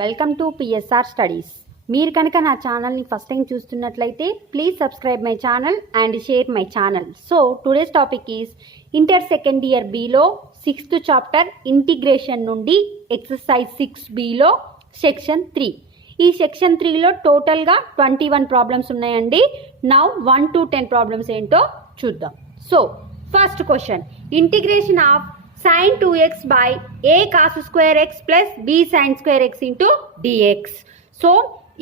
Welcome to PSR studies. మీరు కనుక నా ఛానల్ని ఫస్ట్ టైం చూస్తున్నట్లయితే please subscribe my channel and share my channel. So today's topic is inter second year below 6th chapter integration నుండి exercise 6Bలో section 3. ఈ section 3లో టోటల్గా 21 problems ఉన్నాయండి. Now 1 to 10 problems ఏంటో చూద్దాం. So first question, integration of sin 2x by a cos square x plus b sin square x into dx. So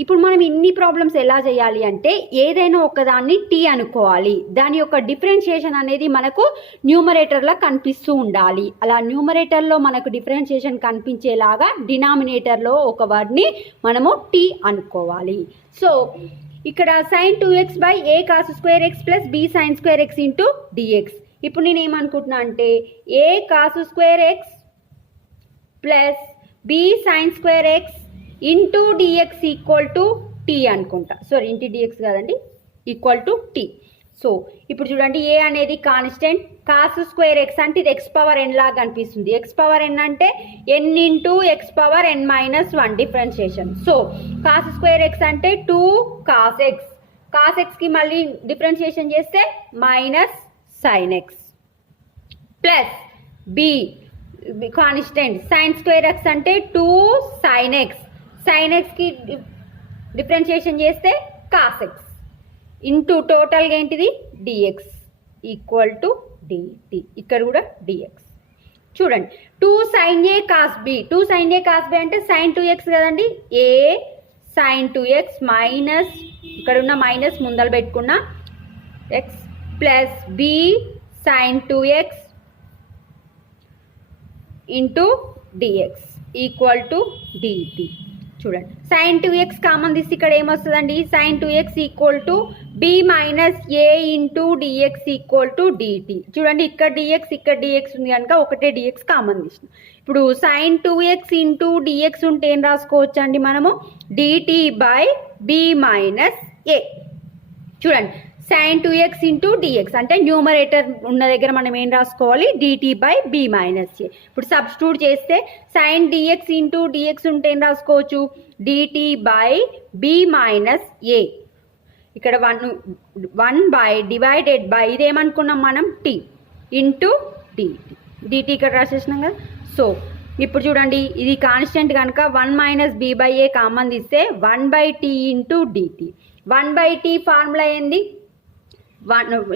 ఇప్పుడు మనం ఇన్ని problems ఎలా చేయాలి అంటే ఏదైనా ఒకదాన్ని t అనుకోవాలి, దాని యొక్క డిఫరెన్షియేషన్ అనేది మనకు న్యూమరేటర్లో కనిపిస్తూ ఉండాలి. అలా న్యూమరేటర్లో మనకు డిఫరెన్షియేషన్ కనిపించేలాగా డినామినేటర్లో ఒక వర్డ్ని మనము t అనుకోవాలి. సో ఇక్కడ sin 2x by a cos square x plus b sin square x into dx. ఇప్పుడు నేను ఏమనుకుంటున్నా అంటే a cos square X plus B sine square X into dx equal to tea అనుకుంటా. Sorry, into dx కాదండి, equal to t. So ఇప్పుడు చూడండి, ఏ అనేది constant, cos square x అంటే ఇది ఎక్స్ పవర్ ఎన్ లాగా కనిపిస్తుంది. ఎక్స్ పవర్ ఎన్ అంటే n into x power n minus 1 differentiation. So cos square x అంటే 2 కాస్ ఎక్స్, కాస్ ఎక్స్కి మళ్ళీ డిఫరెన్షియేషన్ చేస్తే minus sin x plus b constant sin స్క్వేర్ x అంటే 2 sin x, sin x కి డిఫరెన్షియేషన్ చేస్తే cos x into టోటల్గా ఏంటిది dx ఈక్వల్ టు dt. ఇక్కడ కూడా dx. చూడండి, 2 sin a cos b, 2 sin a cos b అంటే sin 2x కదండి, a sin 2x మైనస్ ఇక్కడ ఉన్న మైనస్ ముందర పెట్టుకున్న x plus B sine 2x into dx equal to DT. చూడండి, సైన్ 2x కామన్ తీసి ఇక్కడ ఏమొస్తుందండి, sine 2x equal to b minus a into dx equal to DT. చూడండి, ఇక్కడ డిఎక్స్ ఇక్కడ డిఎక్స్ ఉంది కనుక ఒకటే డిఎక్స్ కామన్ తీసిన. ఇప్పుడు సైన్ 2x ఇంటూ డిఎక్స్ ఉంటే ఏం రాసుకోవచ్చు అండి మనము, డిటి బై బి మైనస్ ఏ. చూడండి, sin 2x ఇంటూ డిఎక్స్ అంటే న్యూమరేటర్ ఉన్న దగ్గర మనం ఏం రాసుకోవాలి, డిటి బై బి మైనస్ ఏ. ఇప్పుడు సబ్స్టిట్యూట్ చేస్తే sin dx ఇంటూ డిఎక్స్ ఉంటే ఏం రాసుకోవచ్చు, డిటి బై బి మైనస్ ఏ. ఇక్కడ 1 బై డివైడెడ్ బై ఇదేమనుకున్నాం మనం టీ ఇంటూ డిటి, డిటి ఇక్కడ రాసేసినాం కదా. సో ఇప్పుడు చూడండి, ఇది కాన్స్టెంట్ కనుక 1 minus B by A common తీస్తే 1 by tea into D T. 1 by T formula ఏంది,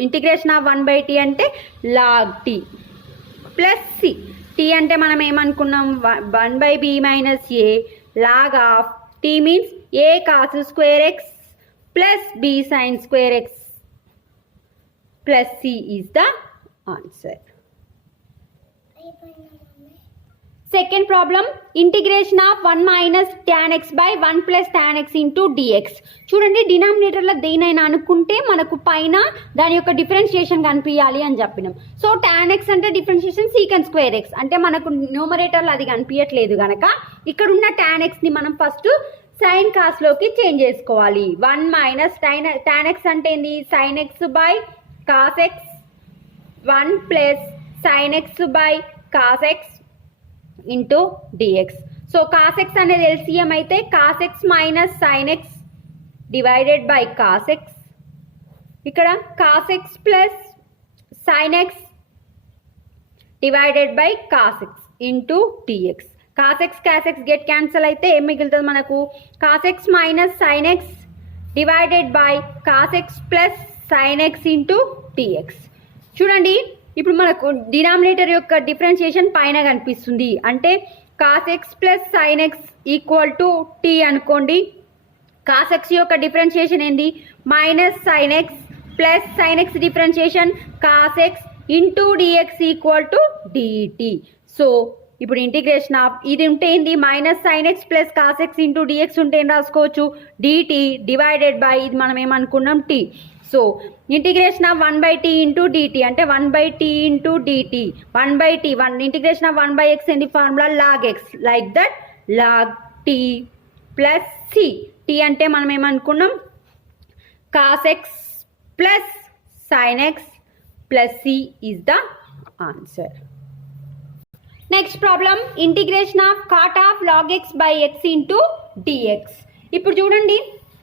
ఇంటిగ్రేషన్ ఆఫ్ 1 బై టీ అంటే log tea plus C. Tea అంటే మనం ఏమనుకున్నాం, 1 by B minus A log of T means A cos square X plus B sine square X plus C is the answer. Second problem, integration of 1 minus tan x by 1 plus tan x into dx. చూడండి, డినామినేటర్లో దేనైనా అనుకుంటే మనకు పైన దాని యొక్క differentiation కనిపించాలి అని చెప్పినాం. సో tan x అంటే డిఫరెన్షియేషన్ సీకెండ్ స్క్వేర్ ఎక్స్ అంటే మనకు న్యూమరేటర్లో అది కనిపించట్లేదు కనుక ఇక్కడ ఉన్న tan xని మనం ఫస్ట్ సైన్ కాస్లోకి చేంజ్ చేసుకోవాలి. 1 మైనస్ tan x అంటే ఏంది, sin x by cos x, 1 ప్లస్ sin x by cos x into dx. So cos x అనేది ఎల్సిఎం అయితే cos x minus sine x divided by cos x, ఇక్కడ cos x plus sine x divided by cos x into dx. Cos x get cancel అయితే ఏం మిగులుతుంది మనకు, cos x minus sine x divided by cos x plus sine x into dx. చూడండి, ఇప్పుడు మనకు denominator యొక్క differentiation పైన కనిపిస్తుంది అంటే cos x plus sine x equal to t అనుకోండి. కాస్ ఎక్స్ యొక్క డిఫరెన్షియేషన్ ఏంది, minus sine x plus sine x differentiation cos x into dx equal to dt. So ఇప్పుడు ఇంటిగ్రేషన్ ఆఫ్ ఇది ఉంటే ఏంది, minus sine x plus cos x into dx ఉంటే ఏం రాసుకోవచ్చు, డిటి డివైడెడ్ బై ఇది మనం ఏమనుకున్నాం t. So integration of 1 by tea into dt అంటే 1 by tea into D T, 1 by t, integration of 1 by x ఏంటి formula, log x, like that log tea plus C. Tea అంటే మనం ఏమనుకున్నాం, cos x plus sine x plus C is the answer. Next problem integration of cot of log x by x into dx. ఇప్పుడు చూడండి,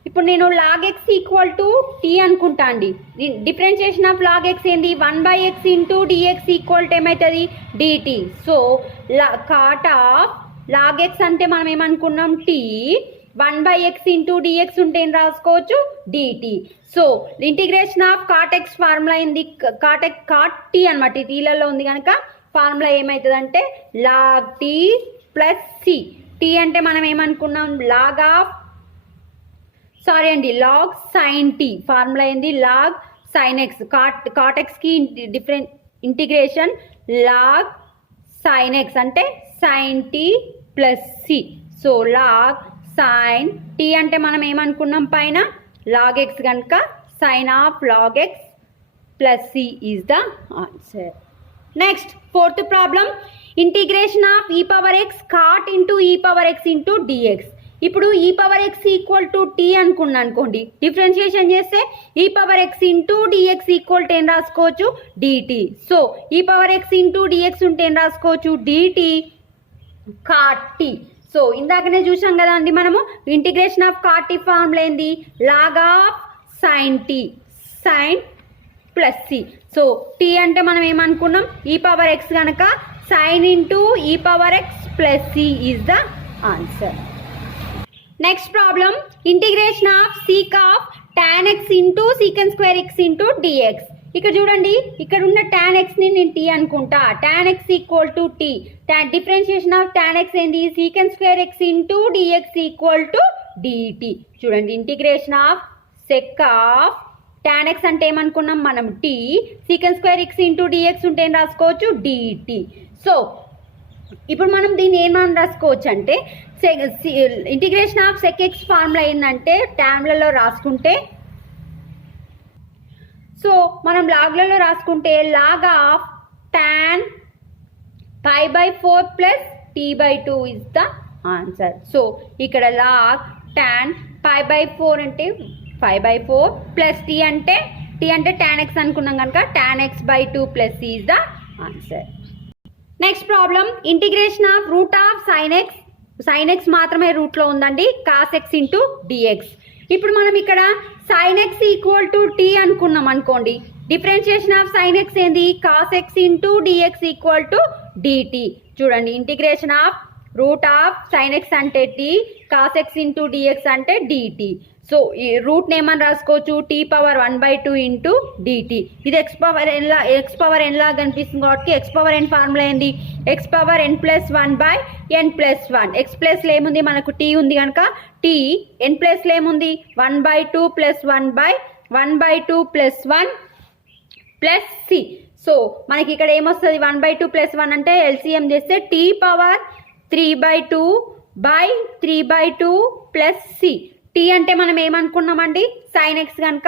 ఇప్పుడు నేను log x equal to tea అనుకుంటా అండి. Differentiation of log x ఏంది 1/x into dx equal to ఏమవుతుంది dt. So cot of log X అంటే మనం ఏమనుకున్నాం టీ, 1/x ఇంటూ డిఎక్స్ ఉంటే ఏం రాసుకోవచ్చు DT. So integration of cot x formula ఏంది కాట్ టీ అనమాట, టీలలో ఉంది కనుక ఫార్ములా ఏమవుతుంది అంటే log tea plus C. Tea అంటే మనం ఏమనుకున్నాం లాగ్ సైన్ టీ. ఫార్ములా ఏంది లాగ్ సైన్ ఎక్స్. కాట్ ఎక్స్కి different integration log sine x అంటే sine t plus c. So log sine t అంటే మనం ఏమనుకున్నాం పైన లాగ్ ఎక్స్ కనుక sine of log x plus C is the answer. Next fourth problem integration of E power X cot into ఈ power X into dx. ఇప్పుడు E power X equal to T అనుకున్నా అనుకోండి, differentiation చేస్తే E power X into dx equal to ఏం రాసుకోవచ్చు DT. So E power X into dx ఉంటే ఏం రాసుకోవచ్చు డిటి కాట్ టీ. సో ఇందాకనే చూసాం కదా అండి మనము integration of cot t formula ఏంది log of sine t sine plus c. So t అంటే మనం ఏమనుకున్నాం ఈ పవర్ ఎక్స్ కనుక సైన్ ఇంటూ ఈ power x plus C is the answer. Next problem integration of sec of tan x into secant square X into dx. ఇక్కడ చూడండి, ఇక్కడ ఉన్న tan X ని నేను టీ అనుకుంటా. Tan x equal to t. Differentiation of tan x ఏంది secant square X into dx equal to DT. చూడండి integration of sec of tan x అంటే ఏమనుకున్నాం మనం t, secant square X into dx ఉంటే ఏం రాసుకోవచ్చు డిటి. సో ఇప్పుడు మనం దీన్ని ఏమని రాసుకోవచ్చు అంటే integration of sec x formula ఏంటంటే ట్యాన్లలో రాసుకుంటే, సో మనం లాగ్లలో రాసుకుంటే log of tan π/4 plus t/2 is the answer. So ఇక్కడ లాగ్ టాన్ π/4 అంటే 5/4 ప్లస్ టీ అంటే టాన్ ఎక్స్ అనుకున్నాం కనుక tan x/2 plus C is the answer. Next problem integration of root of sine x మాత్రమే రూట్లో ఉందండి కాస్ ఎక్స్ ఇంటూ డిఎక్స్. ఇప్పుడు మనం ఇక్కడ sine x equal to t అనుకున్నాం అనుకోండి, డిఫరెన్షియేషన్ ఆఫ్ సైన్ ఎక్స్ ఏంది cos x into dx equal to DT. చూడండి integration of root of sine x అంటే t, cos x into dx అంటే dt. So ఈ రూట్ ఏమని రాసుకోవచ్చు t⁻1/2 ఇంటూ డిటి. ఇది ఎక్స్ పవర్ ఎన్ లాగా కనిపిస్తుంది కాబట్టి ఎక్స్ పవర్ ఎన్ ఫార్ములా ఏంది x⁻n+1/n+1. ఎక్స్ ప్లస్లో ఏముంది మనకు టీ ఉంది కనుక టీ, ఎన్ ప్లస్లో ఏముంది 1/2 + 1/2 + 1 ప్లస్ సి. సో మనకి ఇక్కడ ఏమొస్తుంది 1/2 + 1 అంటే ఎల్సిఎం చేస్తే t⁻3/2 ప్లస్ సి. టీ అంటే మనం ఏమనుకున్నామండి సైన్ ఎక్స్ కనుక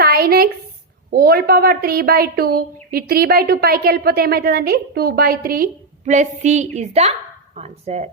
సైన్ ఎక్స్ హోల్ పవర్ 3/2. ఈ 3/2 పైకి వెళ్ళిపోతే ఏమవుతుందండి 2/3 plus C is the answer.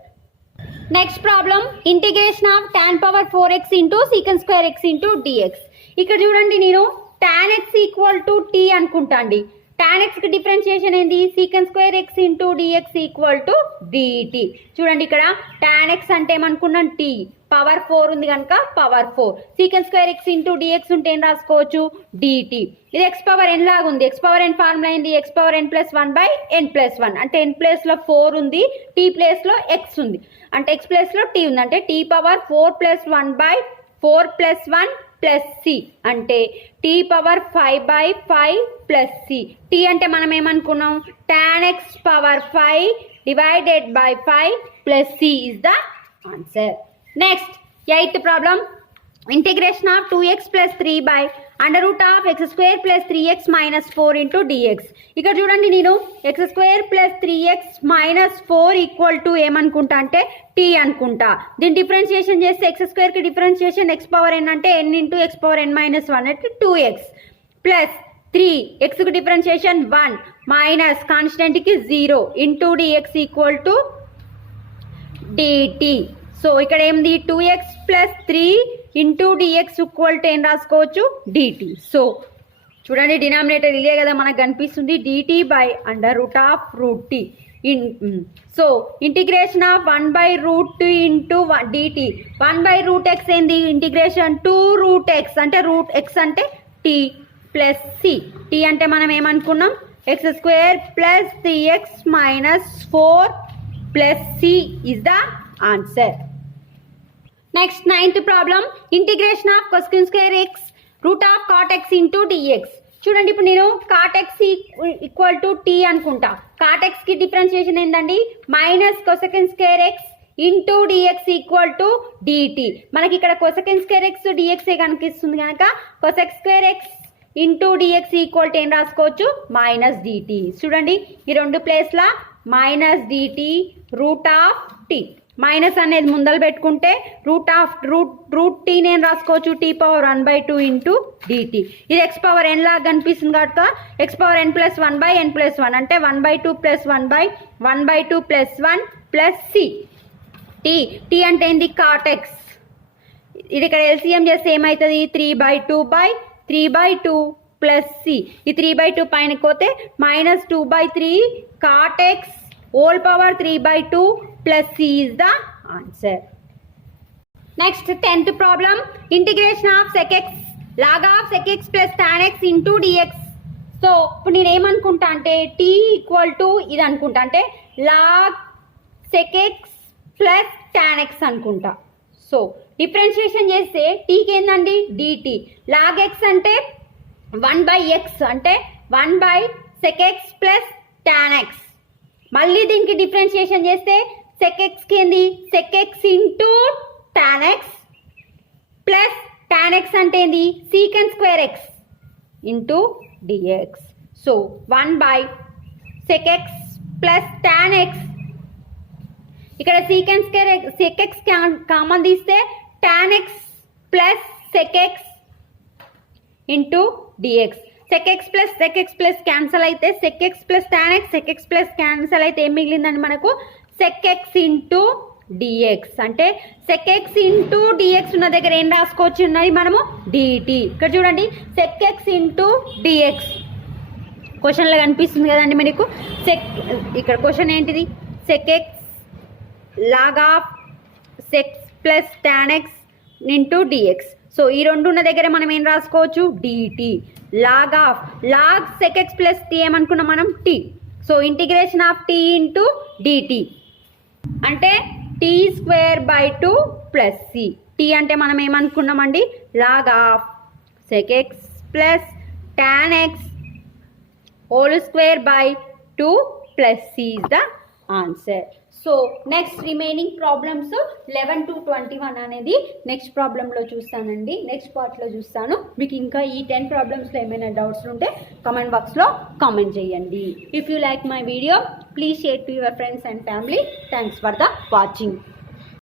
Next problem integration of tan power 4x into secant square X into dx. ఇక్కడ చూడండి నేను tan x equal to tea అనుకుంటా అండి. tan x కి డిఫరెన్షియేషన్ ఏంది secant square X into dx equal to DT. చూడండి ఇక్కడ tan x అంటే ఏమనుకున్నాం టీ, పవర్ 4 ఉంది కనుక power 4, secant square X into dx ఉంటే ఏం రాసుకోవచ్చు డిటి. ఇది ఎక్స్ పవర్ ఎన్ లాగా ఉంది. ఎక్స్ పవర్ ఎన్ ఫార్ములా ఏంది x⁻n+1/n+1 అంటే n ప్లేస్లో 4 ఉంది, టీ ప్లేస్లో ఎక్స్ ఉంది, అంటే ఎక్స్ ప్లేస్లో టీ ఉంది, అంటే t⁻4+1/4 + 1 ప్లస్ సి అంటే t⁻5/5 ప్లస్ సి. టీ అంటే మనం ఏమనుకున్నాం tan x⁻5 divided by 5 plus C is the answer. Next eighth problem integration of 2x + 3/√x² + 3x - 4 into dx. ఇక్కడ చూడండి నేను x² + 3x - 4 ఈక్వల్ టు ఏమనుకుంటా అంటే టీ అనుకుంటా. దీని డిఫరెన్షియేషన్ చేస్తే x² కి డిఫరెన్షియేషన్ x⁻n అంటే n ఇంటూ x⁻n - 1 అంటే 2x ప్లస్ 3, x కి డిఫరెన్షియేషన్ 1 మైనస్ కాన్స్టెంట్కి 0 into dx equal to dt. So ఇక్కడ ఏంది 2x + 3 into dx equal to ఏం రాసుకోవచ్చు డిటి. సో చూడండి డినామినేటర్ ఇదే కదా మనకు కనిపిస్తుంది, D T by √t. So integration of 1/√2 into dt. 1/√x ఏంది ఇంటిగ్రేషన్ 2√x అంటే √x అంటే t ప్లస్ c. t అంటే మనం ఏమనుకున్నాం x² plus 3x minus 4 plus c is the answer. Next 9th problem integration of cos² x root of cot x into dx. చూడండి ఇప్పుడు నేను cot x equal to t అనుకుంటా. cot x కి differentiation ఏంటండి minus cosec² x into dx equal to dt. మనకి ఇక్కడ cosec² x dx కనిపిస్తుంది కనుక cosec² x into dx equal to ఏం రాసుకోవచ్చు మైనస్ dt. చూడండి ఈ రెండు ప్లేస్ల minus dt root of t. Minus అనేది ముందలు పెట్టుకుంటే రూట్ టీ నేను రాసుకోవచ్చు t⁻1/2 ఇంటూ dt. ఇది x⁻n లాగా కనిపిస్తుంది కాబట్టి x⁻n+1/n+1 అంటే 1/2 plus 1/1/2 plus 1 plus c. t అంటే ఏంది cot x. ఇది ఇక్కడ ఎల్సిఎం చేస్తే ఏమవుతుంది 3/2 ప్లస్ c. ఈ 3/2 పైన పోతే minus 2/3 cot x whole power 3/2 plus c is the answer. Next 10th problem integration of sec x log of sec x plus tan x into dx. So ఇప్పుడు నేను ఏమనుకుంటా అంటే t ఈక్వల్ టు ఇది అనుకుంటా అంటే log sec x plus tan x అనుకుంటా. So differentiation చేస్తే tకి ఏందండి dt. log x అంటే 1/x అంటే 1/sec x plus tan x. మళ్ళీ దీనికి డిఫరెన్షియేషన్ చేస్తే sec x కి ఏంది sec x into tan x plus tan x అంటే ఏంది secant² x into dx. So 1/sec x plus tan x. ఇక్కడ sec x కామన్ తీస్తే tan x plus sec x into dx. sec x plus cancel అయితే sec x plus tan x sec x plus cancel అయితే ఏం మిగిలిందండి మనకు sec x into dx. అంటే sec x into dx ఉన్న దగ్గర ఏం రాసుకోవచ్చు ఉన్నది మనము dt. ఇక్కడ చూడండి sec x ఇంటూ dx క్వశ్చన్లో కనిపిస్తుంది కదండి మనకు ఇక్కడ క్వశ్చన్ ఏంటిది sec x log of sec plus tan x into dx. So ఈ రెండు ఉన్న దగ్గర మనం ఏం రాసుకోవచ్చు dt. log sec x plus t ఏమనుకున్నాం మనం t. So integration of t into dt అంటే t²/2 ప్లస్ c. t అంటే మనం ఏమనుకున్నామండి log sec x plus tan x whole square/2 plus c is the answer. So next remaining problems 11 to 21 అనేది next ప్రాబ్లంలో చూస్తానండి, next పార్ట్లో చూస్తాను. మీకు ఇంకా ఈ 10 ప్రాబ్లమ్స్లో ఏమైనా డౌట్స్ ఉంటే కామెంట్ బాక్స్లో కామెంట్ చేయండి. If you like my video please share to your friends and family. Thanks for the watching.